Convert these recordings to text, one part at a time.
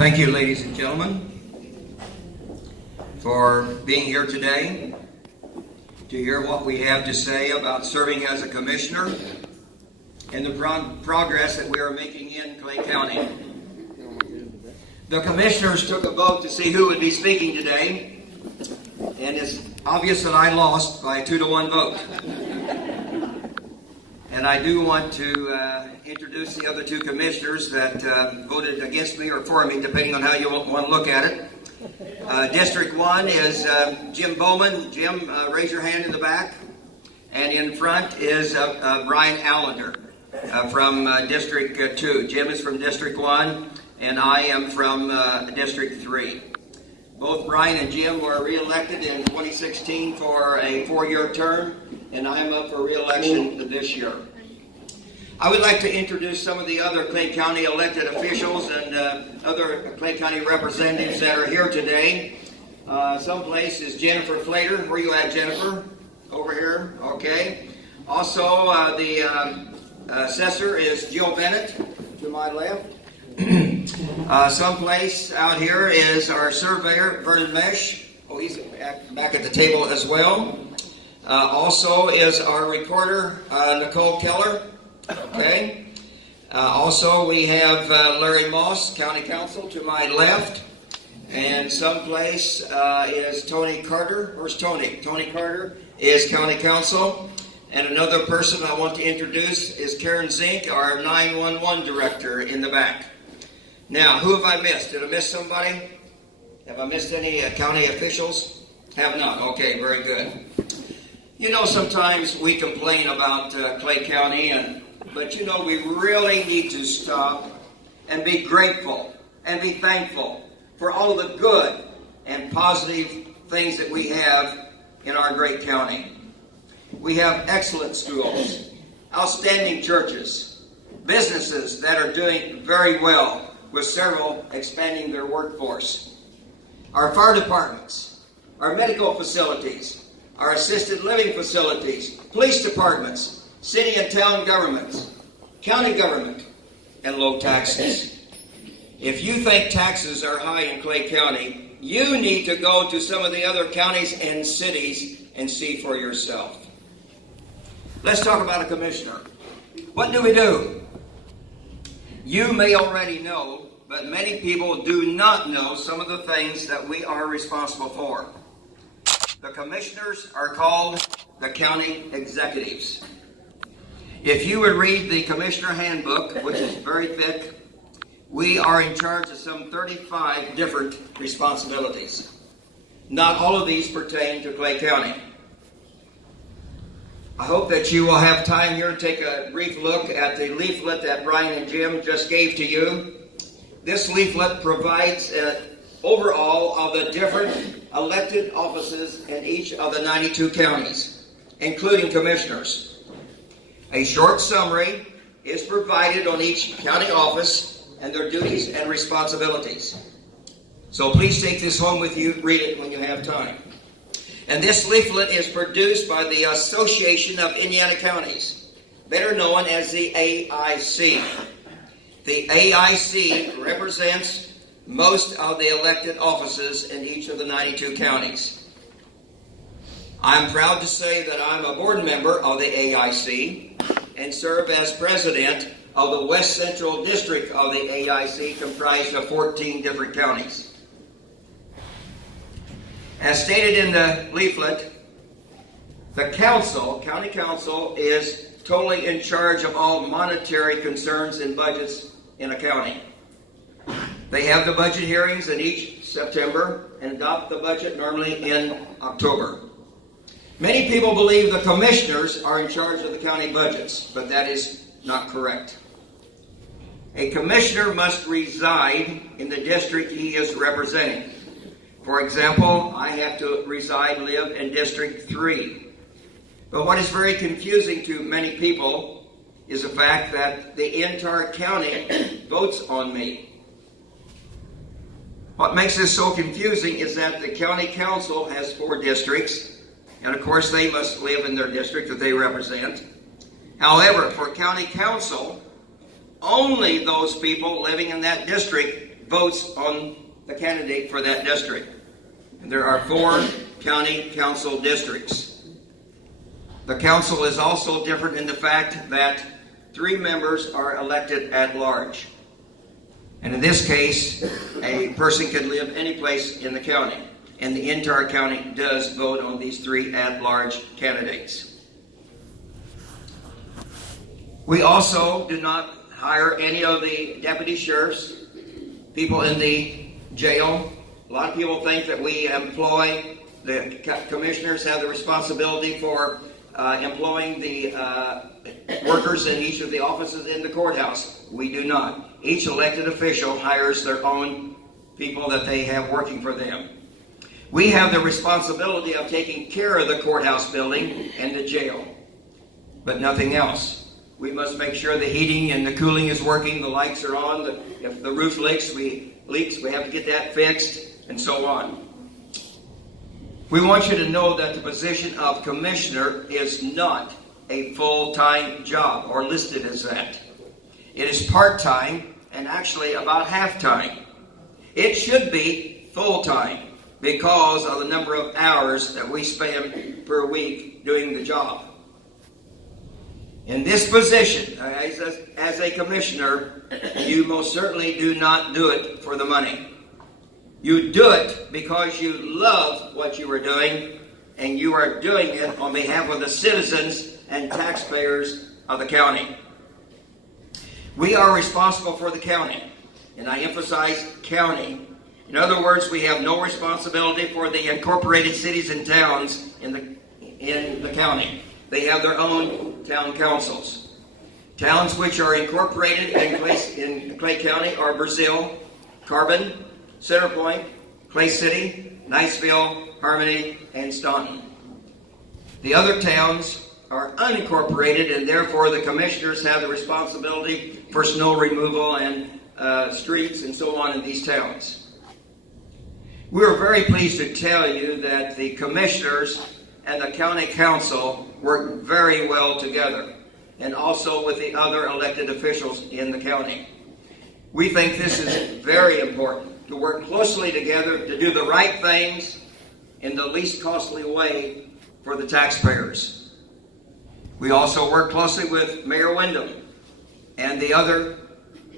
Thank you, ladies and gentlemen, for being here today to hear what we have to say about serving as a commissioner and the progress that we are making in Clay County. The commissioners took a vote to see who would be speaking today, and it's obvious that I lost by a 2-to-1 vote. And I do want to introduce the other two commissioners that voted against me or for me, depending on how you want to look at it. District 1 is Jim Bowman. Jim, raise your hand in the back. And in front is Brian Allender from District 2. Jim is from District 1, and I am from District 3. Both Brian and Jim were re-elected in 2016 for a 4-year term, and I'm up for re-election this year. I would like to introduce some of the other Clay County elected officials and other Clay County representatives that are here today. Someplace is Jennifer Flater. Where are you at, Jennifer? Over here? Okay. Also, the assessor is Jill Bennett to my left. Someplace out here is our surveyor, Vernon Mesh. Oh, he's back at the table as well. Also is our recorder, Nicole Keller. Okay. Also, we have Larry Moss, County Council, to my left. And someplace is Tony Carter. Where's Tony? Tony Carter is County Council. And another person I want to introduce is Karen Zink, our 911 director in the back. Now, who have I missed? Did I miss somebody? Have I missed any county officials? Have not. Okay, very good. You know, sometimes we complain about Clay County, but you know, we really need to stop and be grateful and be thankful for all of the good and positive things that we have in our great county. We have excellent schools, outstanding churches, businesses that are doing very well, with several expanding their workforce. Our fire departments, our medical facilities, our assisted living facilities, police departments, city and town governments, county government, and low taxes. If you think taxes are high in Clay County, you need to go to some of the other counties and cities and see for yourself. Let's talk about a commissioner. What do we do? You may already know, but many people do not know some of the things that we are responsible for. The commissioners are called the county executives. If you would read the commissioner handbook, which is very thick, we are in charge of some 35 different responsibilities. Not all of these pertain to Clay County. I hope that you will have time here to take a brief look at the leaflet that Brian and Jim just gave to you. This leaflet provides an overall of the different elected offices in each of the 92 counties, including commissioners. A short summary is provided on each county office and their duties and responsibilities. So please take this home with you, read it when you have time. And this leaflet is produced by the Association of Indiana Counties, better known as the AIC. The AIC represents most of the elected offices in each of the 92 counties. I'm proud to say that I'm a board member of the AIC and serve as president of the West Central District of the AIC, comprised of 14 different counties. As stated in the leaflet, the county council is totally in charge of all monetary concerns and budgets in a county. They have the budget hearings in each September and adopt the budget normally in October. Many people believe the commissioners are in charge of the county budgets, but that is not correct. A commissioner must reside in the district he is representing. For example, I have to live in District 3. But what is very confusing to many people is the fact that the entire county votes on me. What makes this so confusing is that the county council has 4 districts, and of course they must live in their district that they represent. However, for county council, only those people living in that district votes on the candidate for that district. And there are 4 county council districts. The council is also different in the fact that 3 members are elected at large. And in this case, a person can live any place in the county. And the entire county does vote on these 3 at-large candidates. We also do not hire any of the deputy sheriffs, people in the jail. A lot of people think that we employ, the commissioners have the responsibility for employing the workers in each of the offices in the courthouse. We do not. Each elected official hires their own people that they have working for them. We have the responsibility of taking care of the courthouse building and the jail, but nothing else. We must make sure the heating and the cooling is working, the lights are on, if the roof leaks, we have to get that fixed, and so on. We want you to know that the position of commissioner is not a full-time job or listed as that. It is part-time and actually about half-time. It should be full-time because of the number of hours that we spend per week doing the job. In this position, as a commissioner, you most certainly do not do it for the money. You do it because you love what you are doing, and you are doing it on behalf of the citizens and taxpayers of the county. We are responsible for the county, and I emphasize county. In other words, we have no responsibility for the incorporated cities and towns in the county. They have their own town councils. Towns which are incorporated in Clay County are Brazil, Carbon, Centerpoint, Clay City, Niceville, Harmony, and Staunton. The other towns are unincorporated, and therefore the commissioners have the responsibility for snow removal and streets and so on in these towns. We are very pleased to tell you that the commissioners and the county council work very well together, and also with the other elected officials in the county. We think this is very important, to work closely together to do the right things in the least costly way for the taxpayers. We also work closely with Mayor Wyndham and the other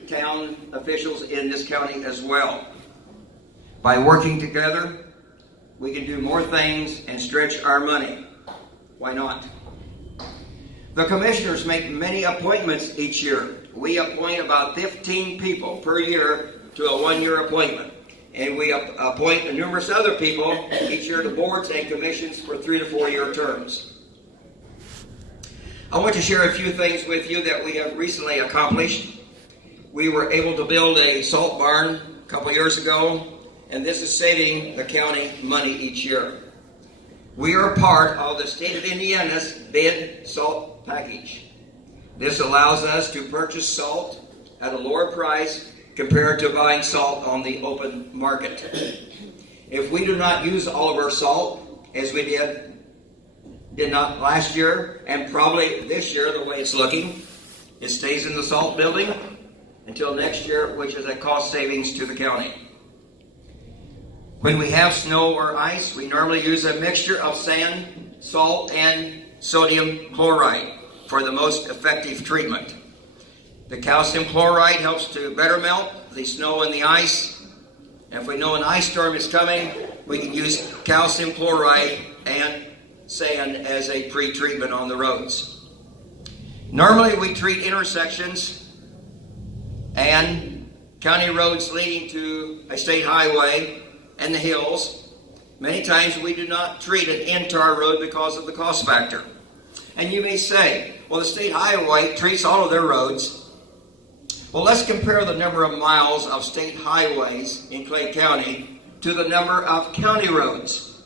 town officials in this county as well. By working together, we can do more things and stretch our money. Why not? The commissioners make many appointments each year. We appoint about 15 people per year to a 1-year appointment. And we appoint numerous other people each year to boards and commissions for 3 to 4 year terms. I want to share a few things with you that we have recently accomplished. We were able to build a salt barn a couple years ago, and this is saving the county money each year. We are part of the state of Indiana's bid salt package. This allows us to purchase salt at a lower price compared to buying salt on the open market. If we do not use all of our salt, as we did not last year, and probably this year, the way it's looking, it stays in the salt building until next year, which is a cost savings to the county. When we have snow or ice, we normally use a mixture of sand, salt, and sodium chloride for the most effective treatment. The calcium chloride helps to better melt the snow and the ice. And if we know an ice storm is coming, we can use calcium chloride and sand as a pre-treatment on the roads. Normally we treat intersections and county roads leading to a state highway and the hills. Many times we do not treat an entire road because of the cost factor. And you may say, well, the state highway treats all of their roads. Well, let's compare the number of miles of state highways in Clay County to the number of county roads.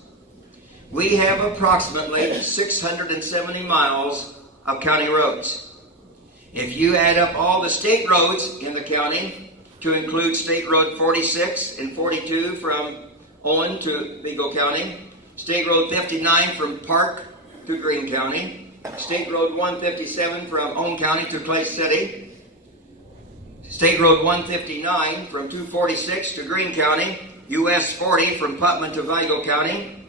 We have approximately 670 miles of county roads. If you add up all the state roads in the county, to include State Road 46 and 42 from Owen to Vigo County, State Road 59 from Park to Greene County, State Road 157 from Owen County to Clay City, State Road 159 from 246 to Greene County, US 40 from Putman to Vigo County,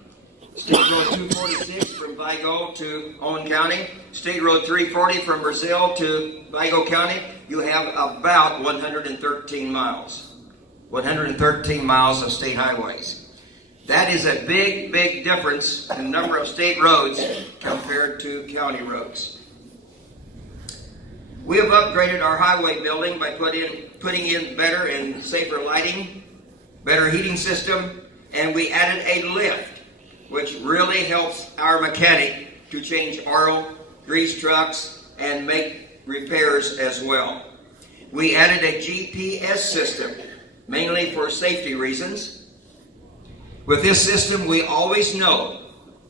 State Road 246 from Vigo to Owen County, State Road 340 from Brazil to Vigo County. You have about 113 miles. 113 miles of state highways. That is a big, big difference in the number of state roads compared to county roads. We have upgraded our highway building by putting in better and safer lighting, better heating system, and we added a lift, which really helps our mechanic to change oil, grease trucks, and make repairs as well. We added a GPS system, mainly for safety reasons. With this system, we always know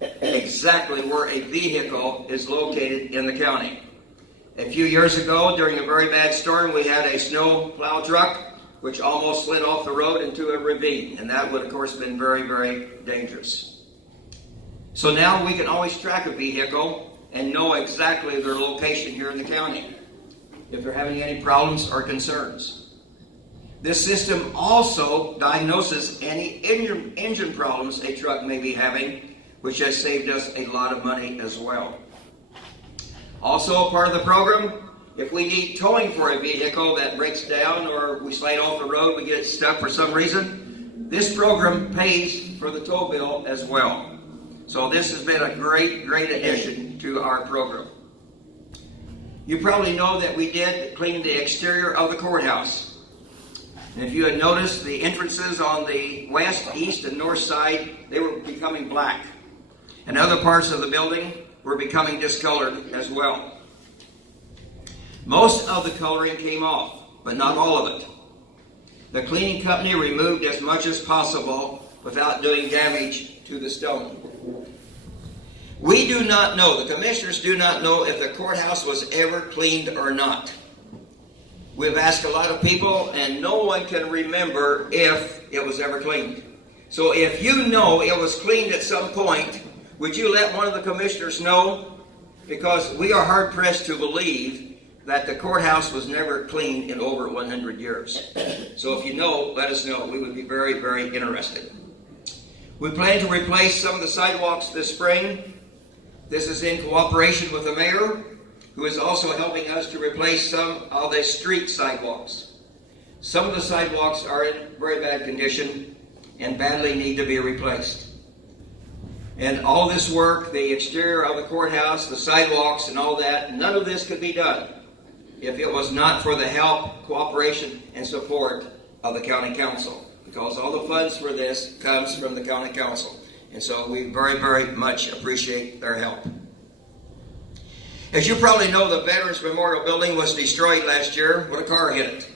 exactly where a vehicle is located in the county. A few years ago, during a very bad storm, we had a snow plow truck which almost slid off the road into a ravine, and that would, of course, have been very, very dangerous. So now we can always track a vehicle and know exactly their location here in the county if they're having any problems or concerns. This system also diagnoses any engine problems a truck may be having, which has saved us a lot of money as well. Also, part of the program, if we need towing for a vehicle that breaks down or we slide off the road, we get stuck for some reason, this program pays for the tow bill as well. So this has been a great, great addition to our program. You probably know that we did clean the exterior of the courthouse. And if you had noticed, the entrances on the west, east, and north side, they were becoming black. And other parts of the building were becoming discolored as well. Most of the coloring came off, but not all of it. The cleaning company removed as much as possible without doing damage to the stone. We do not know, the commissioners do not know if the courthouse was ever cleaned or not. We've asked a lot of people and no one can remember if it was ever cleaned. So if you know it was cleaned at some point, would you let one of the commissioners know? Because we are hard pressed to believe that the courthouse was never cleaned in over 100 years. So if you know, let us know. We would be very, very interested. We plan to replace some of the sidewalks this spring. This is in cooperation with the mayor, who is also helping us to replace some of the street sidewalks. Some of the sidewalks are in very bad condition and badly need to be replaced. And all this work, the exterior of the courthouse, the sidewalks and all that, none of this could be done if it was not for the help, cooperation, and support of the county council. Because all the funds for this comes from the county council. And so we very, very much appreciate their help. As you probably know, the Veterans Memorial Building was destroyed last year when a car hit it.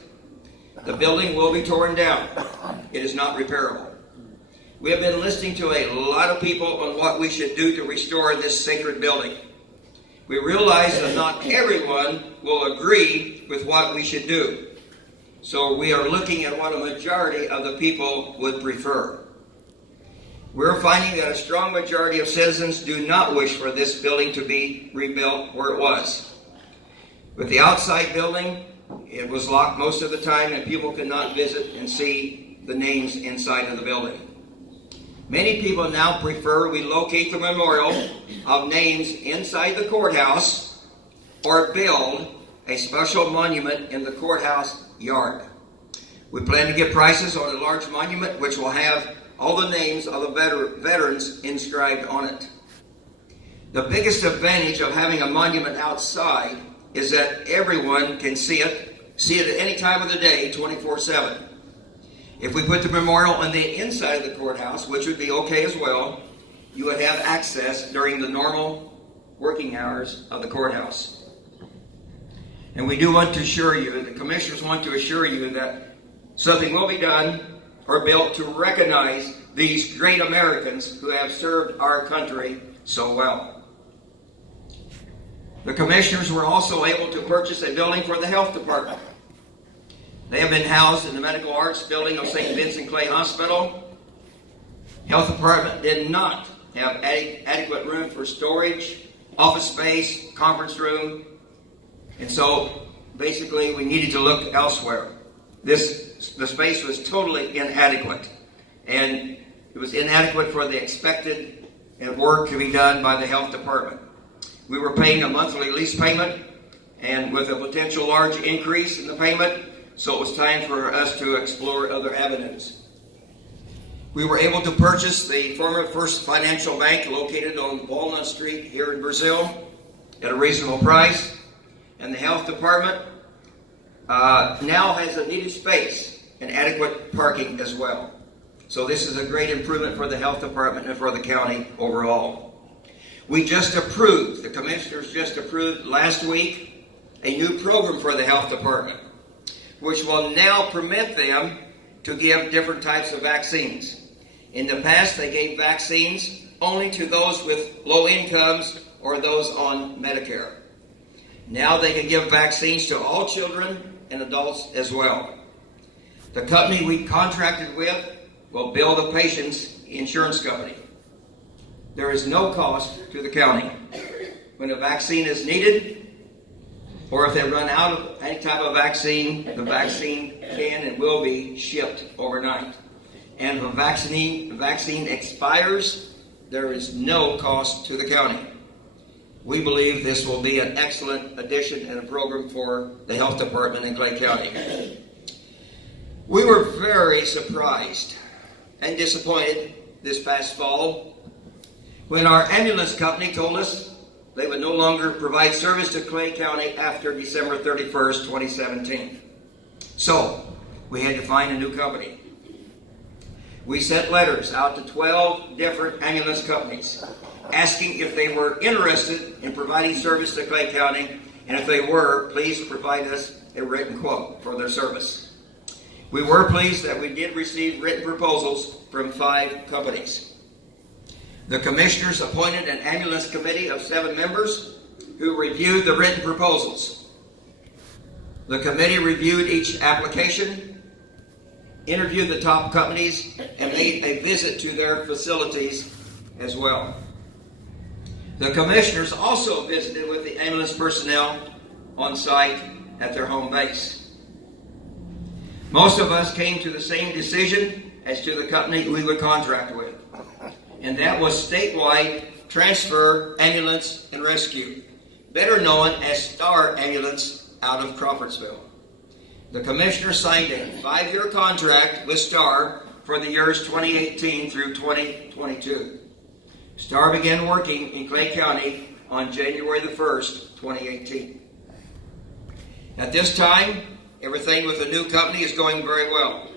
The building will be torn down. It is not repairable. We have been listening to a lot of people on what we should do to restore this sacred building. We realize that not everyone will agree with what we should do. So we are looking at what a majority of the people would prefer. We're finding that a strong majority of citizens do not wish for this building to be rebuilt where it was. With the outside building, it was locked most of the time and people could not visit and see the names inside of the building. Many people now prefer we locate the memorial of names inside the courthouse or build a special monument in the courthouse yard. We plan to get prices on a large monument which will have all the names of the veterans inscribed on it. The biggest advantage of having a monument outside is that everyone can see it at any time of the day, 24/7. If we put the memorial on the inside of the courthouse, which would be okay as well, you would have access during the normal working hours of the courthouse. And we do want to assure you, the commissioners want to assure you that something will be done or built to recognize these great Americans who have served our country so well. The commissioners were also able to purchase a building for the health department. They have been housed in the Medical Arts Building of St. Vincent Clay Hospital. Health department did not have adequate room for storage, office space, conference room. And so basically we needed to look elsewhere. The space was totally inadequate, and it was inadequate for the expected work to be done by the health department. We were paying a monthly lease payment, and with a potential large increase in the payment, so it was time for us to explore other avenues. We were able to purchase the former First Financial Bank located on Walnut Street here in Brazil at a reasonable price, and the health department now has a needed space and adequate parking as well. So this is a great improvement for the health department and for the county overall. We just approved, the commissioners just approved last week, a new program for the health department, which will now permit them to give different types of vaccines. In the past, they gave vaccines only to those with low incomes or those on Medicare. Now they can give vaccines to all children and adults as well. The company we contracted with will bill the patient's insurance company. There is no cost to the county. When a vaccine is needed, or if they run out of any type of vaccine, the vaccine can and will be shipped overnight. And if a vaccine expires, there is no cost to the county. We believe this will be an excellent addition and a program for the health department in Clay County. We were very surprised and disappointed this past fall when our ambulance company told us they would no longer provide service to Clay County after December 31st, 2017. So, we had to find a new company. We sent letters out to 12 different ambulance companies asking if they were interested in providing service to Clay County, and if they were, please provide us a written quote for their service. We were pleased that we did receive written proposals from 5 companies. The commissioners appointed an ambulance committee of 7 members who reviewed the written proposals. The committee reviewed each application, interviewed the top companies, and made a visit to their facilities as well. The commissioners also visited with the ambulance personnel on site at their home base. Most of us came to the same decision as to the company we would contract with, and that was Statewide Transfer Ambulance and Rescue, better known as Star Ambulance out of Crawfordsville. The commissioner signed a 5-year contract with Star for the years 2018 through 2022. Star began working in Clay County on January the 1st, 2018. At this time, everything with the new company is going very well.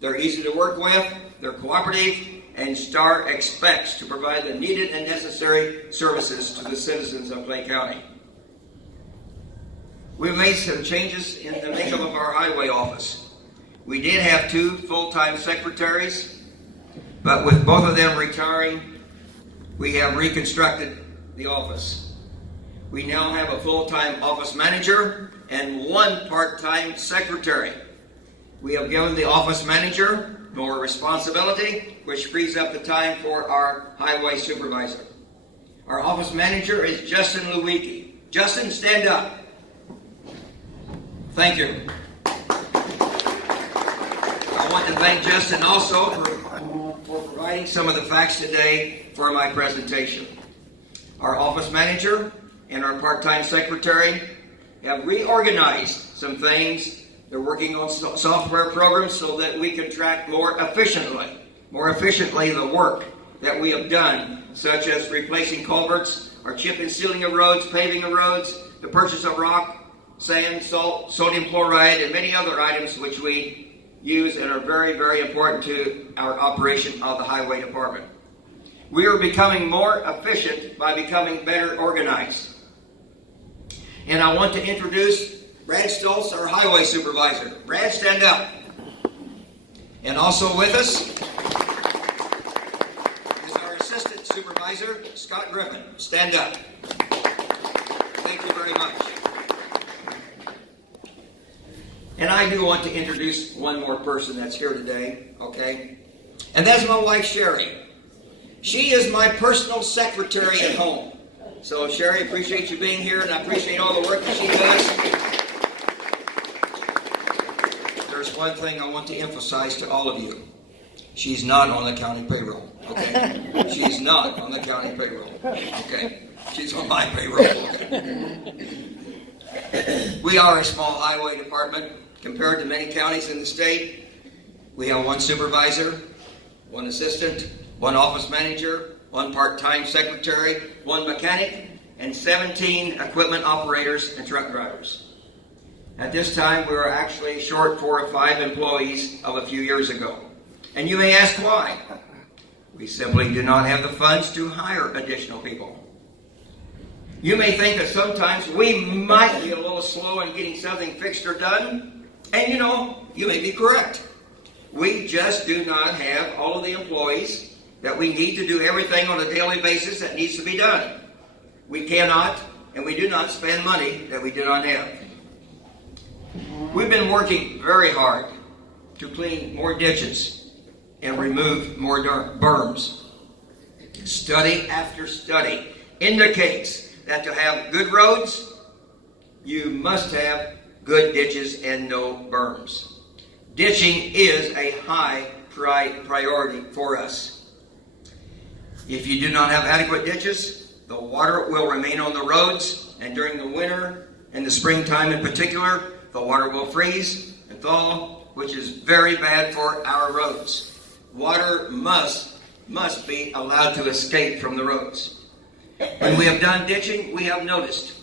They're easy to work with, they're cooperative, and Star expects to provide the needed and necessary services to the citizens of Clay County. We made some changes in the makeup of our highway office. We did have 2 full-time secretaries, but with both of them retiring, we have reconstructed the office. We now have a full-time office manager and 1 part-time secretary. We have given the office manager more responsibility, which frees up the time for our highway supervisor. Our office manager is Justin Lewicki. Justin, stand up. Thank you. I want to thank Justin also for providing some of the facts today for my presentation. Our office manager and our part-time secretary have reorganized some things. They're working on software programs so that we can track more efficiently the work that we have done, such as replacing culverts, or chip and sealing of roads, paving of roads, the purchase of rock, sand, salt, sodium chloride, and many other items which we use and are very, very important to our operation of the highway department. We are becoming more efficient by becoming better organized. And I want to introduce Brad Stoltz, our highway supervisor. Brad, stand up. And also with us is our assistant supervisor, Scott Griffin. Stand up. Thank you very much. And I do want to introduce one more person that's here today, okay? And that's my wife, Sherry. She is my personal secretary at home. So, Sherry, appreciate you being here, and I appreciate all the work that she does. there's one thing I want to emphasize to all of you. She's not on the county payroll, okay? She's not on the county payroll, okay? She's on my payroll, okay? We are a small highway department compared to many counties in the state. We have one supervisor, one assistant, one office manager, one part-time secretary, one mechanic, and 17 equipment operators and truck drivers. At this time, we are actually short 4 or 5 employees of a few years ago. And you may ask why. We simply do not have the funds to hire additional people. You may think that sometimes we might be a little slow in getting something fixed or done. And you may be correct. We just do not have all of the employees that we need to do everything on a daily basis that needs to be done. We cannot and we do not spend money that we do not have. We've been working very hard to clean more ditches and remove more berms. Study after study indicates that to have good roads, you must have good ditches and no berms. Ditching is a high priority for us. If you do not have adequate ditches, the water will remain on the roads, and during the winter and the springtime in particular, the water will freeze and thaw, which is very bad for our roads. Water must be allowed to escape from the roads. When we have done ditching, we have noticed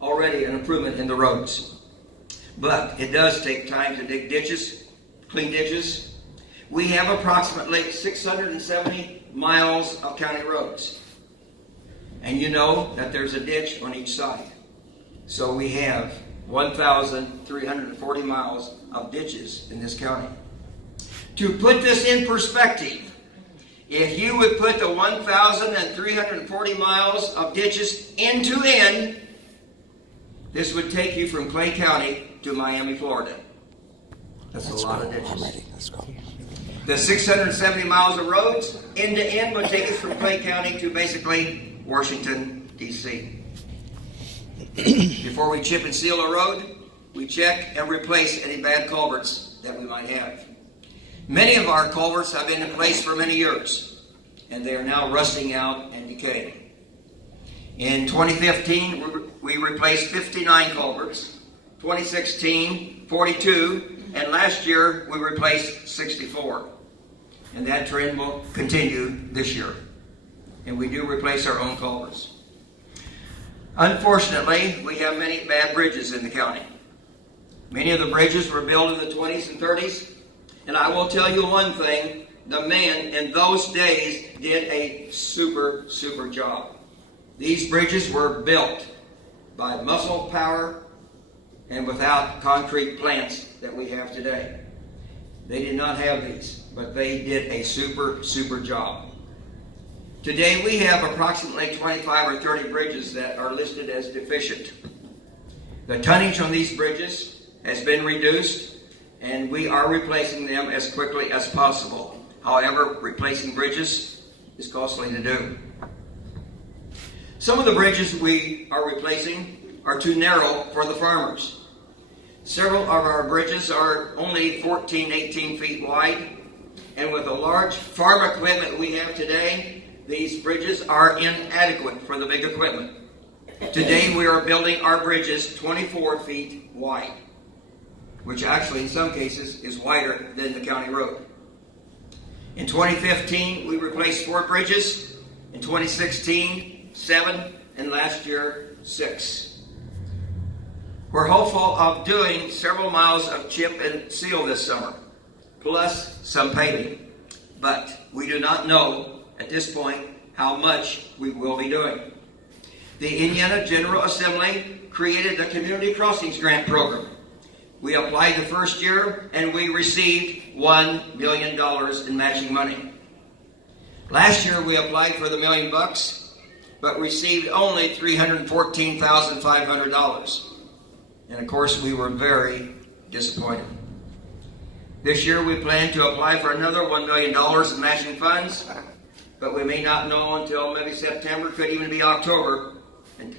already an improvement in the roads. But it does take time to dig ditches, clean ditches. We have approximately 670 miles of county roads. And you know that there's a ditch on each side. So we have 1,340 miles of ditches in this county. To put this in perspective, if you would put the 1,340 miles of ditches end to end, this would take you from Clay County to Miami, Florida. That's a lot of ditches. Let's go. The 670 miles of roads, end to end, would take us from Clay County to basically Washington, D.C. Before we chip and seal a road, we check and replace any bad culverts that we might have. Many of our culverts have been in place for many years, and they are now rusting out and decaying. In 2015, we replaced 59 culverts, 2016, 42, and last year we replaced 64. And that trend will continue this year. And we do replace our own culverts. Unfortunately, we have many bad bridges in the county. Many of the bridges were built in the 20s and 30s. And I will tell you one thing, the men in those days did a super job. These bridges were built by muscle power and without concrete plants that we have today. They did not have these, but they did a super job. Today we have approximately 25 or 30 bridges that are listed as deficient. The tonnage on these bridges has been reduced, and we are replacing them as quickly as possible. However, replacing bridges is costly to do. Some of the bridges we are replacing are too narrow for the farmers. Several of our bridges are only 14, 18 feet wide, and with the large farm equipment we have today, these bridges are inadequate for the big equipment. Today we are building our bridges 24 feet wide, which actually in some cases is wider than the county road. In 2015, we replaced 4 bridges. In 2016, 7, and last year, 6. We're hopeful of doing several miles of chip and seal this summer, plus some paving. But we do not know at this point how much we will be doing. The Indiana General Assembly created the Community Crossings Grant Program. We applied the first year and we received $1 million in matching money. Last year we applied for the $1 million, but received only $314,500. And of course we were very disappointed. This year we plan to apply for another $1 million in matching funds, but we may not know until maybe September, could even be October, and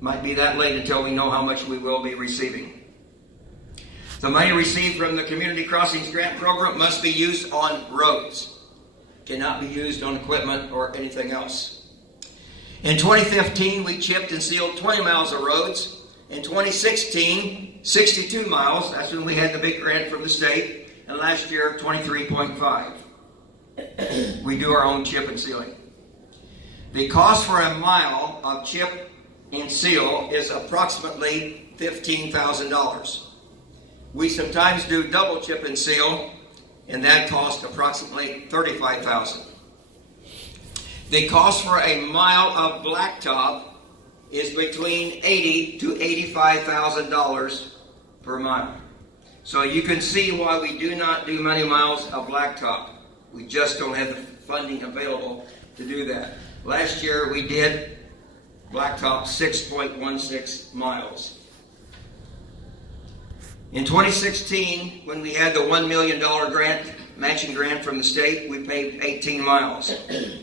might be that late until we know how much we will be receiving. The money received from the Community Crossings Grant Program must be used on roads. Cannot be used on equipment or anything else. In 2015, we chipped and sealed 20 miles of roads. In 2016, 62 miles. That's when we had the big grant from the state. And last year, 23.5. We do our own chip and sealing. The cost for a mile of chip and seal is approximately $15,000. We sometimes do double chip and seal, and that costs approximately $35,000. The cost for a mile of blacktop is between $80,000 to $85,000 per mile. So you can see why we do not do many miles of blacktop. We just don't have the funding available to do that. Last year we did blacktop 6.16 miles. In 2016, when we had the $1 million grant, matching grant from the state, we paved 18 miles.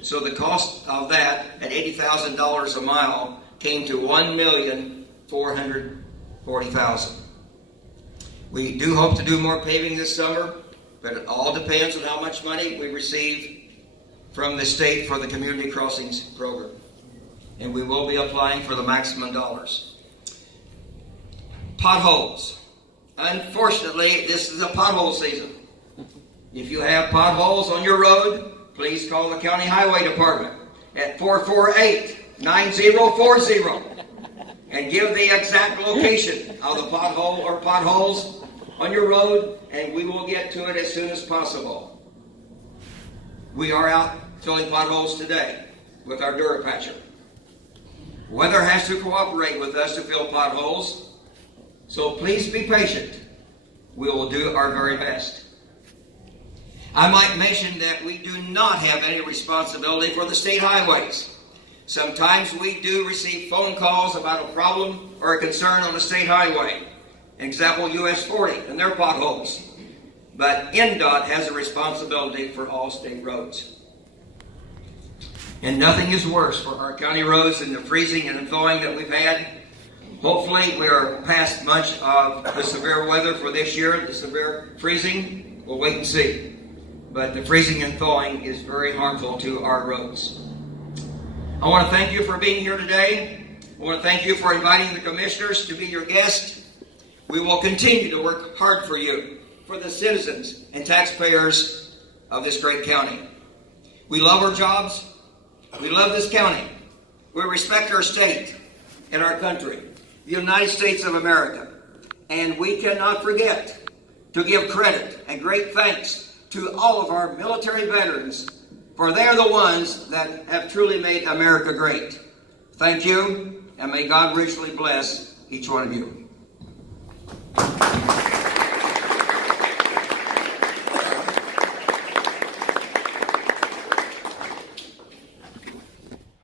So the cost of that at $80,000 a mile came to $1,440,000. We do hope to do more paving this summer, but it all depends on how much money we receive from the state for the Community Crossings program. And we will be applying for the maximum dollars. Potholes. Unfortunately, this is a pothole season. If you have potholes on your road, please call the County Highway Department at 448-9040 and give the exact location of the pothole or potholes on your road, and we will get to it as soon as possible. We are out filling potholes today with our Durapatcher. Weather has to cooperate with us to fill potholes, so please be patient. We will do our very best. I might mention that we do not have any responsibility for the state highways. Sometimes we do receive phone calls about a problem or a concern on a state highway. Example, US 40 and their potholes. But NDOT has a responsibility for all state roads. And nothing is worse for our county roads than the freezing and the thawing that we've had. Hopefully we are past much of the severe weather for this year, the severe freezing. We'll wait and see. But the freezing and thawing is very harmful to our roads. I want to thank you for being here today. I want to thank you for inviting the commissioners to be your guest. We will continue to work hard for you, for the citizens and taxpayers of this great county. We love our jobs. We love this county. We respect our state and our country, the United States of America. And we cannot forget to give credit and great thanks to all of our military veterans, for they're the ones that have truly made America great. Thank you, and may God richly bless each one of you.